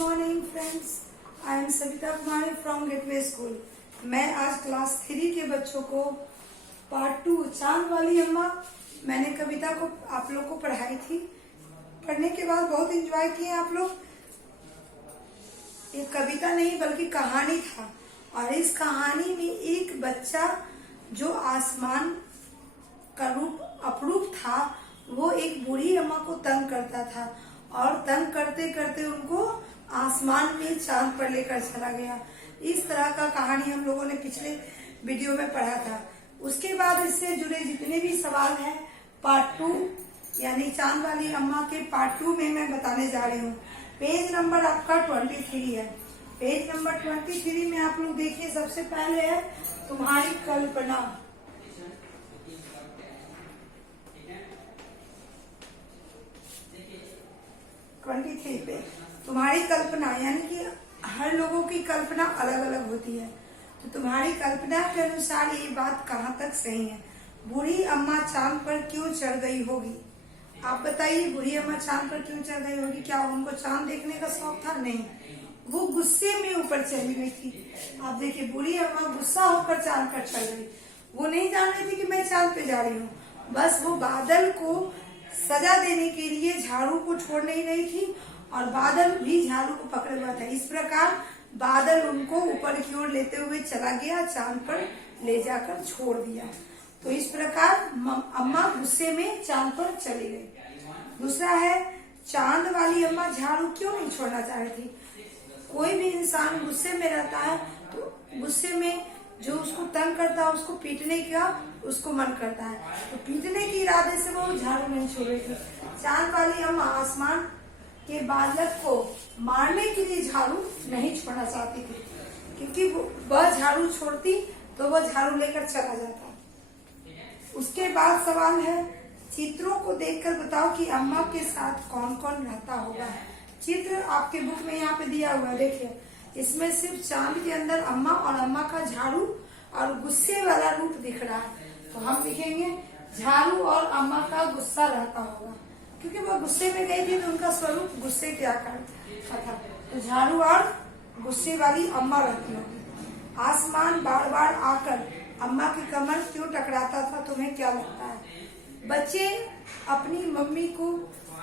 Morning friends, I am Savita Kumari from gateway school. मैं आज class 3 के बच्चों को पार्ट 2 चांद वाली अम्मा मैंने कविता को आप लोग को पढ़ाई थी। पढ़ने के बाद बहुत एंजॉय किए आप लोग। ये कविता नहीं बल्कि कहानी था, और इस कहानी में एक बच्चा जो आसमान का रूप अपरूप था, वो एक बूढ़ी अम्मा को तंग करता था, और तंग करते करते उनको आसमान में चांद पर लेकर चला गया। इस तरह का कहानी हम लोगों ने पिछले वीडियो में पढ़ा था। उसके बाद इससे जुड़े जितने भी सवाल हैं पार्ट 2 यानी चांद वाली अम्मा के पार्ट 2 में मैं बताने जा रही हूँ। पेज नंबर आपका 23 है। पेज नंबर 23 में आप लोग देखिए, सबसे पहले है तुम्हारी कल्पना। पे तुम्हारी कल्पना यानी कि हर लोगों की कल्पना अलग अलग होती है, तो तुम्हारी कल्पना के अनुसार ये बात कहाँ तक सही है। बूढ़ी अम्मा चांद पर क्यों चढ़ गई होगी? आप बताइए, बूढ़ी अम्मा चांद पर क्यों चढ़ गई होगी? क्या उनको चांद देखने का शौक था? नहीं, वो गुस्से में ऊपर चली गई थी। आप देखिए, बूढ़ी अम्मा गुस्सा होकर चांद पर चढ़ गई। वो नहीं जान रही थी कि मैं चांद पे जा रही हूँ, बस वो बादल को सजा देने के लिए झाड़ू को छोड़ नहीं रही थी, और बादल भी झाड़ू को पकड़े हुआ था। इस प्रकार बादल उनको ऊपर की ओर लेते हुए चला गया, चांद पर ले जाकर छोड़ दिया। तो इस प्रकार अम्मा गुस्से में चांद पर चली गई। दूसरा है, चांद वाली अम्मा झाड़ू क्यों नहीं छोड़ना चाह रही थी? कोई भी इंसान गुस्से में रहता है तो गुस्से में जो उसको तंग करता है उसको पीटने का उसको मन करता है, तो पीटने के इरादे से वो झाड़ू नहीं छोड़ रही थी। चांद वाली अम्मा आसमान के बालक को मारने के लिए झाड़ू नहीं छोड़ना चाहती थी, क्योंकि वह झाड़ू छोड़ती तो वह झाड़ू लेकर चला जाता। उसके बाद सवाल है, चित्रों को देखकर बताओ कि अम्मा के साथ कौन कौन रहता होगा। चित्र आपके बुक में यहाँ पे दिया हुआ है, देखिए। इसमें सिर्फ चांद के अंदर अम्मा और अम्मा का झाड़ू और गुस्से वाला रूप दिख रहा है, तो हम लिखेंगे झाड़ू और अम्मा का गुस्सा रहता होगा, क्योंकि वो गुस्से में गई थी तो उनका स्वरूप गुस्से के आकार का था। तो झाड़ू और गुस्से वाली अम्मा रहती होगी। आसमान बार बार आकर अम्मा की कमर क्यों टकराता था, तुम्हें क्या लगता है? बच्चे अपनी मम्मी को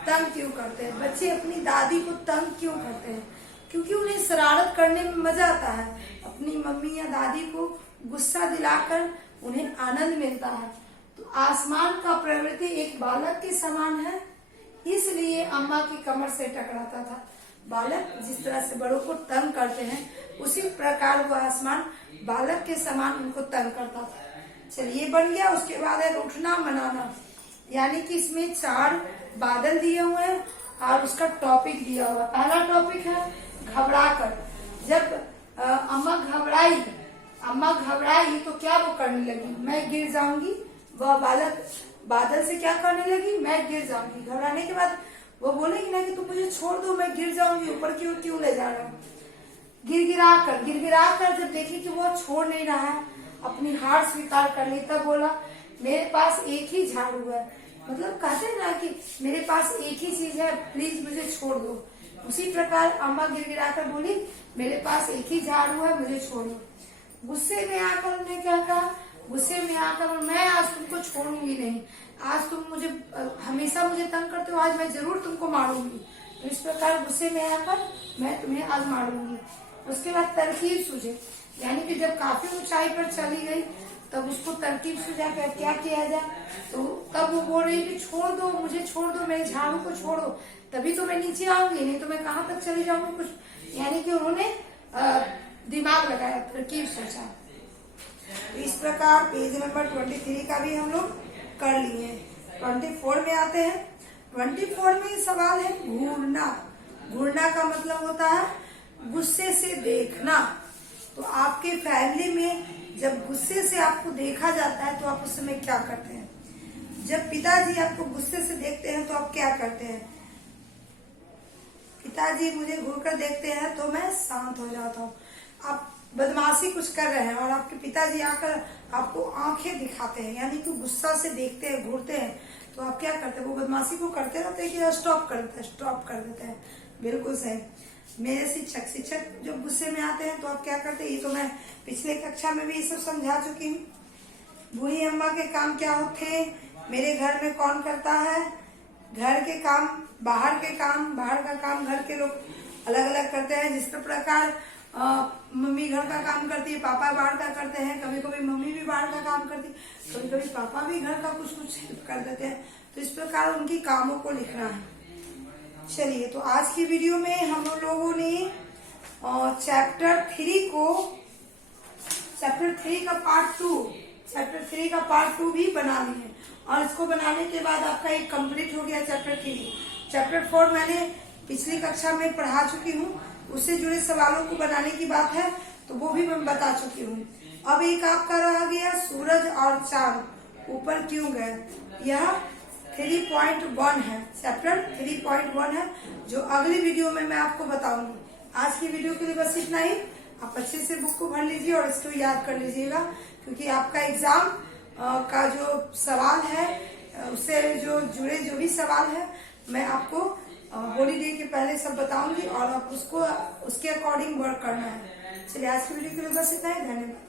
तंग क्यों करते हैं? बच्चे अपनी दादी को तंग क्यों करते हैं? क्योंकि उन्हें शरारत करने में मजा आता है। अपनी मम्मी या दादी को गुस्सा दिलाकर उन्हें आनंद मिलता है। तो आसमान का प्रवृत्ति एक बालक के समान है, इसलिए अम्मा की कमर से टकराता था। बालक जिस तरह से बड़ों को तंग करते हैं, उसी प्रकार वो आसमान बालक के समान उनको तंग करता था। चलिए, बन गया। उसके बाद है रूठना मनाना, यानी कि इसमें 4 बादल दिए हुए हैं और उसका टॉपिक दिया हुआ। पहला टॉपिक है घबराकर। जब अम्मा घबराई तो क्या वो करने लगी? मैं गिर जाऊंगी। वह बादल से क्या करने लगी? मैं गिर जाऊंगी। घबराने के बाद वो बोलेगी ना कि तुम मुझे छोड़ दो, मैं गिर जाऊंगी, ऊपर की ओर क्यों ले जा रहा हूँ। गिरगिराकर जब देखी कि वो छोड़ नहीं रहा है, अपनी हार स्वीकार कर ली, तब बोला मेरे पास एक ही झाड़ू है। मतलब कहते हैं ना कि मेरे पास एक ही चीज है, प्लीज मुझे छोड़ दो। उसी प्रकार अम्मा गिरगिराकर बोली मेरे पास एक ही झाड़ू है, मुझे छोड़ दो। गुस्से में आकर उन्होंने क्या कहा? गुस्से में आकर, मैं आज तुमको छोड़ूंगी नहीं, आज तुम मुझे हमेशा मुझे तंग करते हो, आज मैं जरूर तुमको मारूंगी। तो इस प्रकार गुस्से में आकर मैं तुम्हें आज मारूंगी। उसके बाद तरकीब सूझे, यानी कि जब काफी ऊंचाई पर चली गई तब उसको तरकीब सूझा कि क्या किया जाए। तो तब वो बोल रही कि छोड़ दो, मुझे छोड़ दो, मेरे झाड़ू को छोड़ो, तभी तो मैं नीचे आऊंगी, नहीं तो मैं कहाँ तक चली जाऊंगी। कुछ यानी कि उन्होंने दिमाग लगाया, तरकीब सोचा। तो इस प्रकार पेज नंबर 23 का भी हम लोग कर लिए। 24 में आते हैं। 24 में सवाल है घूरना। घूरना का मतलब होता है गुस्से से देखना। तो आपके फैमिली में जब गुस्से से आपको देखा जाता है तो आप उस समय क्या करते हैं? जब पिताजी आपको गुस्से से देखते हैं तो आप क्या करते हैं? पिताजी मुझे घूरकर देखते हैं तो मैं शांत हो जाता हूँ। आप बदमाशी कुछ कर रहे हैं और आपके पिताजी आकर आपको आंखें दिखाते हैं, यानी कि गुस्सा से देखते हैं, घूरते हैं, तो आप क्या करते हैं? वो बदमाशी को करते रहते हैं कि स्टॉप कर देते हैं? स्टॉप कर देते हैं, बिल्कुल सही। मेरे शिक्षक जो गुस्से में आते हैं तो आप क्या करते हैं, ये तो मैं पिछले कक्षा में भी ये सब समझा चुकी हूँ। बूढ़ी अम्मा के काम क्या होते हैं, मेरे घर में कौन करता है, घर के काम, बाहर के काम, बाहर का काम घर के लोग अलग अलग करते हैं। जिस प्रकार मम्मी घर का काम करती है, पापा बाहर का करते हैं, कभी कभी मम्मी भी बाहर का काम करती है, कभी कभी पापा भी घर का कुछ कुछ हेल्प कर देते हैं। तो इस प्रकार उनकी कामों को लिखना है। चलिए, तो आज की वीडियो में हम लोगों ने चैप्टर 3 का पार्ट 2 भी बना ली है, और इसको बनाने के बाद आपका एक कंप्लीट हो गया चैप्टर 3। चैप्टर 4 मैंने पिछली कक्षा में पढ़ा चुकी हूँ, उससे जुड़े सवालों को बनाने की बात है तो वो भी मैं बता चुकी हूँ। अब एक आपका रह गया, सूरज और चांद ऊपर क्यों गए। यह 3.1 है, चैप्टर 3.1 है, जो अगली वीडियो में मैं आपको बताऊंगी। आज की वीडियो के लिए बस इतना ही। आप अच्छे से बुक को भर लीजिए और इसको याद कर लीजिएगा, क्योंकि आपका एग्जाम का जो सवाल है उससे जो जुड़े जो भी सवाल है मैं आपको हॉलीडे के पहले सब बताऊंगी, और आप उसको उसके अकॉर्डिंग वर्क करना है। चलिए, आज की वीडियो के लिए बस इतना ही। धन्यवाद।